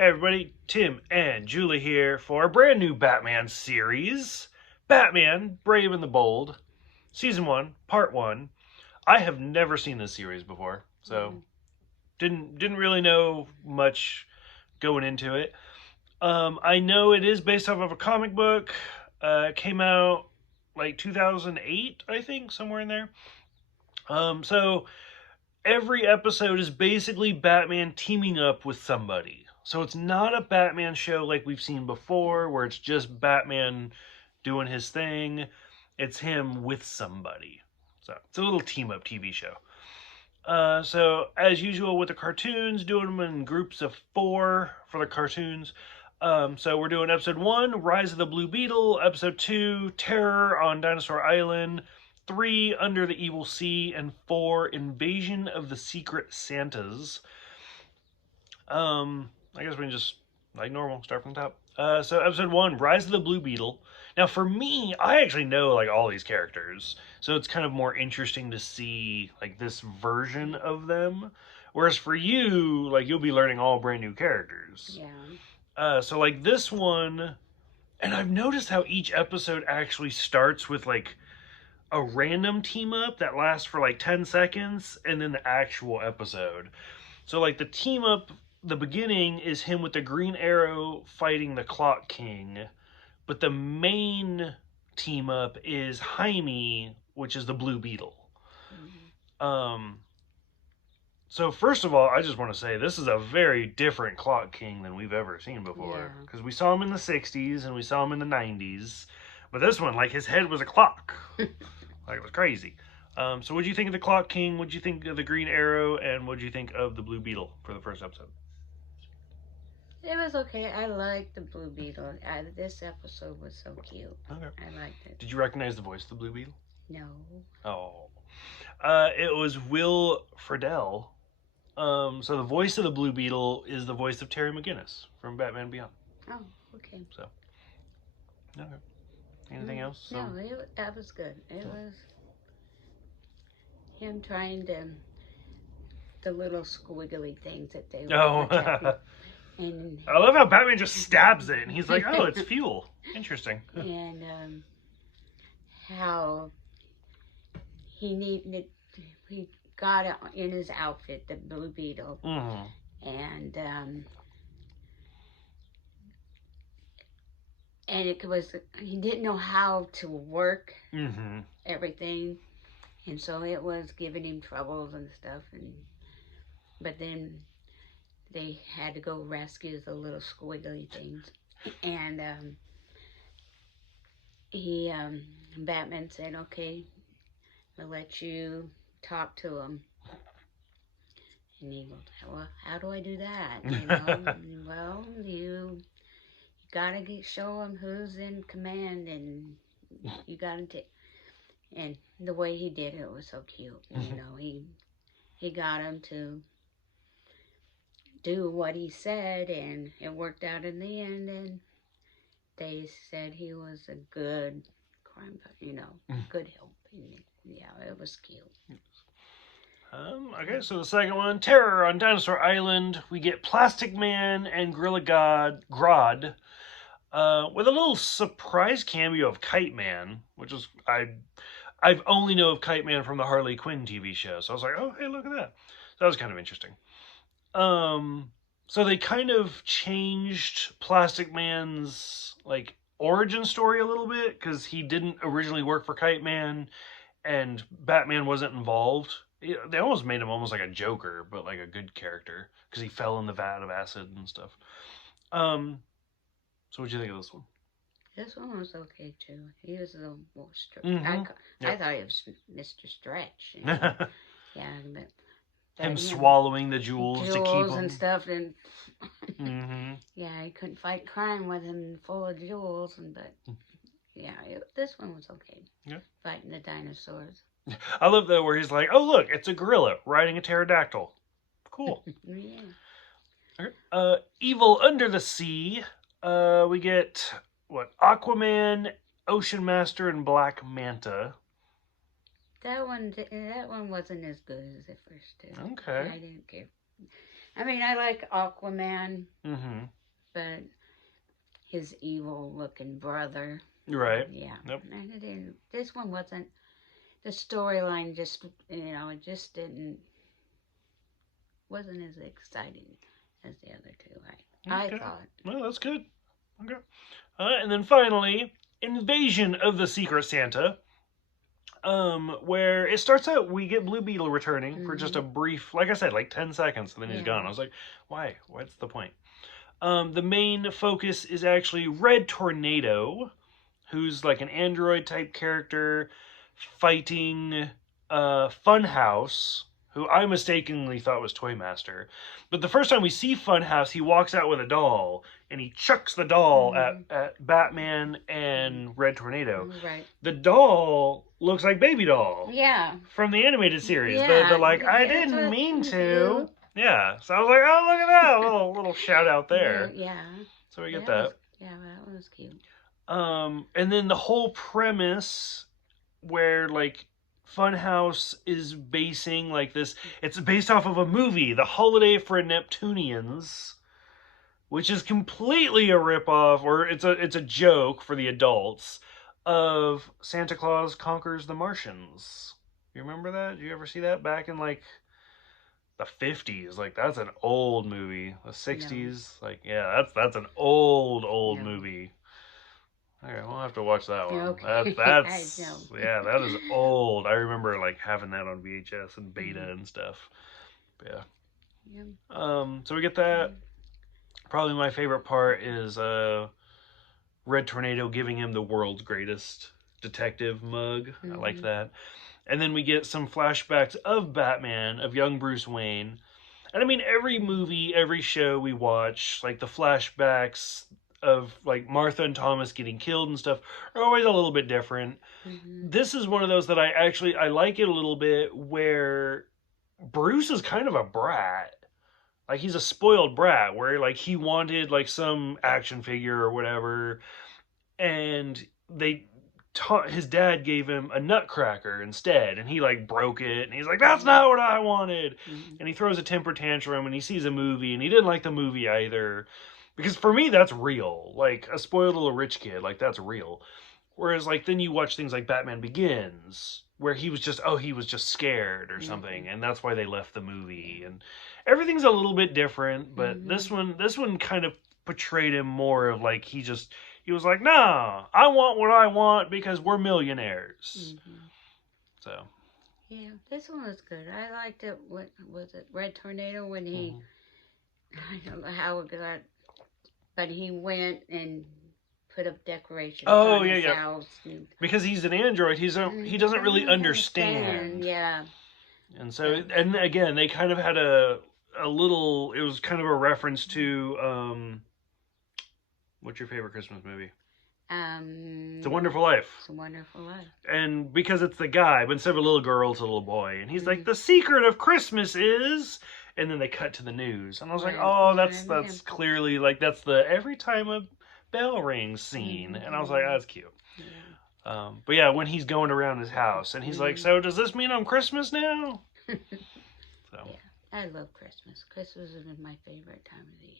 Hey everybody, Tim and Julie here for a brand new Batman series, Batman Brave and the Bold, Season 1, Part 1. I have never seen this series before, so didn't really know much going into it. I know it is based off of a comic book. It came out like 2008, I think, somewhere in there. So every episode is basically Batman teaming up with somebody. So it's not a Batman show like we've seen before, where it's just Batman doing his thing. It's him with somebody. So it's a little team up TV show. So as usual with the cartoons, doing them in groups of 4 for the cartoons. So we're doing episode 1, Rise of the Blue Beetle, episode 2, Terror on Dinosaur Island, 3, Under the Evil Sea, and 4, Invasion of the Secret Santas. I guess we can just, like normal, start from the top. So episode 1, Rise of the Blue Beetle. Now for me, I actually know like all these characters, so it's kind of more interesting to see like this version of them. Whereas for you, like you'll be learning all brand new characters. Yeah. So like this one, and I've noticed how each episode actually starts with like a random team up that lasts for like 10 seconds and then the actual episode. So like the team up, the beginning is him with the Green Arrow fighting the Clock King, but the main team up is Jaime, which is the Blue Beetle. So first of all, I just want to say this is a very different Clock King than we've ever seen before. Because we saw him in the 60s and we saw him in the 90s. But this one, like his head was a clock. Like it was crazy. So what do you think of the Clock King? What do you think of the Green Arrow? And what do you think of the Blue Beetle for the first episode? It was okay. I liked the Blue Beetle. This episode was so cute. Okay. I liked it. Did you recognize the voice of the Blue Beetle? No. Oh. It was Will Friedle. So the voice of the Blue Beetle is the voice of Terry McGinnis from Batman Beyond. Oh, okay. So, okay. Anything else? No, that was good. It was him trying the little squiggly things that they were Oh. and I love how Batman just stabs it, and he's like, "Oh, it's fuel." Interesting. And how he got it in his outfit, the Blue Beetle, and it was, he didn't know how to work everything, and so it was giving him troubles and stuff. But then they had to go rescue the little squiggly things, and Batman said, "Okay, I'll let you talk to him." And he goes, "Well, how do I do that? You know, well, you gotta show him who's in command, and you gotta take." And the way he did it was so cute. You know, he got him to do what he said, and it worked out in the end. And they said he was a good crime, you know, good help. And yeah, it was cute. Okay, so the second one, Terror on Dinosaur Island. We get Plastic Man and Gorilla Grodd with a little surprise cameo of Kite Man, which is, I've only know of Kite Man from the Harley Quinn TV show. So I was like, oh, hey, look at that. So that was kind of interesting. So they kind of changed Plastic Man's, like, origin story a little bit, because he didn't originally work for Kite Man, and Batman wasn't involved. They almost made him almost like a Joker, but like a good character, because he fell in the vat of acid and stuff. So what'd you think of this one? This one was okay too. He was a little more stretch. I thought he was Mr. Stretch. You know? Yeah, but him swallowing the jewels to keep them and stuff, and yeah, he couldn't fight crime with him full of jewels, but yeah, this one was okay. Yeah, fighting the dinosaurs. I love that where he's like, "Oh look, it's a gorilla riding a pterodactyl." Cool. Yeah. Okay. Evil Under the Sea. We get what? Aquaman, Ocean Master, and Black Manta. That one wasn't as good as the first two. Okay. I didn't care. I mean, I like Aquaman, Mm-hmm. but his evil-looking brother. Right. Yeah. Yep. And it didn't, this one wasn't. The storyline just, it just wasn't as exciting as the other two. I Okay. thought. Well, that's good. Okay. And then finally, Invasion of the Secret Santa. Where it starts out, we get Blue Beetle returning for just a brief, like I said, like 10 seconds, and then he's gone. I was like, why? What's the point? The main focus is actually Red Tornado, who's like an android type character fighting Funhouse, who I mistakenly thought was Toymaster. But the first time we see Funhouse, he walks out with a doll and he chucks the doll at Batman and Red Tornado. Right. The doll looks like Baby Doll. Yeah. From the animated series. Yeah. The like, I That's didn't what mean you to. do. Yeah. So I was like, oh, look at that. Little shout out there. Yeah. So we get that. That was cute. And then the whole premise where like Funhouse is basing like this, it's based off of a movie, The Holiday for Neptunians, which is completely a ripoff, or it's a joke for the adults of Santa Claus Conquers the Martians. You remember that? Did you ever see that back in like the 50s? Like that's an old movie. The 60s. No. Like yeah, that's an old movie. Okay, we'll have to watch that one. Okay. That's yeah, that is old. I remember like having that on VHS and beta and stuff. But, yeah. So we get that. Probably my favorite part is Red Tornado giving him the world's greatest detective mug. I like that. And then we get some flashbacks of Batman, of young Bruce Wayne. And I mean, every movie, every show we watch, like the flashbacks of like Martha and Thomas getting killed and stuff are always a little bit different. This is one of those that I like it a little bit where Bruce is kind of a brat. Like he's a spoiled brat where like he wanted like some action figure or whatever, and his dad gave him a nutcracker instead, and he like broke it, and he's like, that's not what I wanted. And he throws a temper tantrum, and he sees a movie, and he didn't like the movie either. Because for me, that's real. Like, a spoiled little rich kid, like, that's real. Whereas, like, then you watch things like Batman Begins, where he was just scared or something, and that's why they left the movie. And everything's a little bit different, but this one kind of portrayed him more of, like, he was like, nah, I want what I want because we're millionaires. So. Yeah, this one was good. I liked it. What was it? Red Tornado when he, I don't know how it got, but he went and put up decorations on his house. And, because he's an android, he doesn't really understand. Yeah. And so, and again, they kind of had a little, it was kind of a reference to, what's your favorite Christmas movie? It's a Wonderful Life. It's a Wonderful Life. And because it's the guy, but instead of a little girl, it's a little boy. And he's like, the secret of Christmas is... And then they cut to the news. And I was like, oh, that's clearly, like, that's the every time a bell rings scene. And I was like, oh, that's cute. Yeah. But yeah, when he's going around his house, and he's like, so does this mean I'm Christmas now? So. Yeah, I love Christmas. Christmas is my favorite time of the year.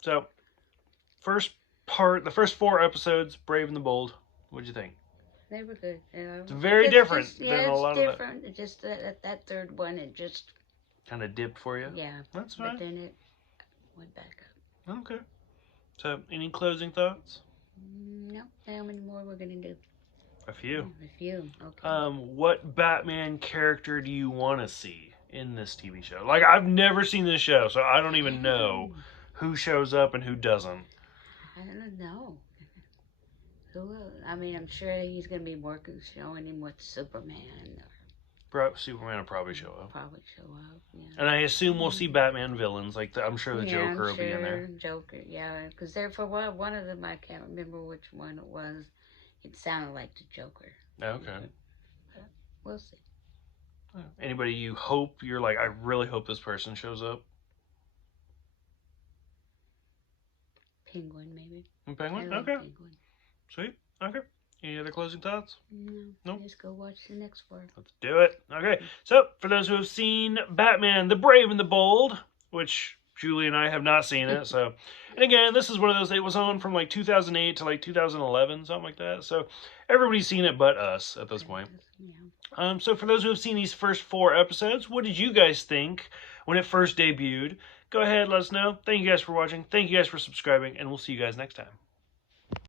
So, the first 4 episodes, Brave and the Bold. What'd you think? They were good. It's very different than a lot of different. It just that third one, it just kind of dipped for you. Yeah, that's fine. But then it went back up. Okay. So, any closing thoughts? No. How many more we're gonna do? A few. A few. Okay. What Batman character do you want to see in this TV show? Like, I've never seen this show, so I don't even know who shows up and who doesn't. I don't know. I mean, I'm sure he's going to be showing him with Superman. Superman will probably show up. Yeah. And I assume we'll see Batman villains. Like, I'm sure the Joker will be in there. Joker, yeah. Because there for one of them, I can't remember which one it was. It sounded like the Joker. Okay. But we'll see. Anybody you hope, you're like, I really hope this person shows up? Penguin, maybe. Penguin? Okay. Penguin. Sweet. Okay. Any other closing thoughts? No. Nope. Just go watch the next one. Let's do it. Okay, so for those who have seen Batman the Brave and the Bold, which Julie and I have not seen it, so, and again, this is one of those, it was on from like 2008 to like 2011, something like that, so everybody's seen it but us at this point. Yeah. So for those who have seen these first 4 episodes, what did you guys think when it first debuted? Go ahead, let us know. Thank you guys for watching. Thank you guys for subscribing, and we'll see you guys next time.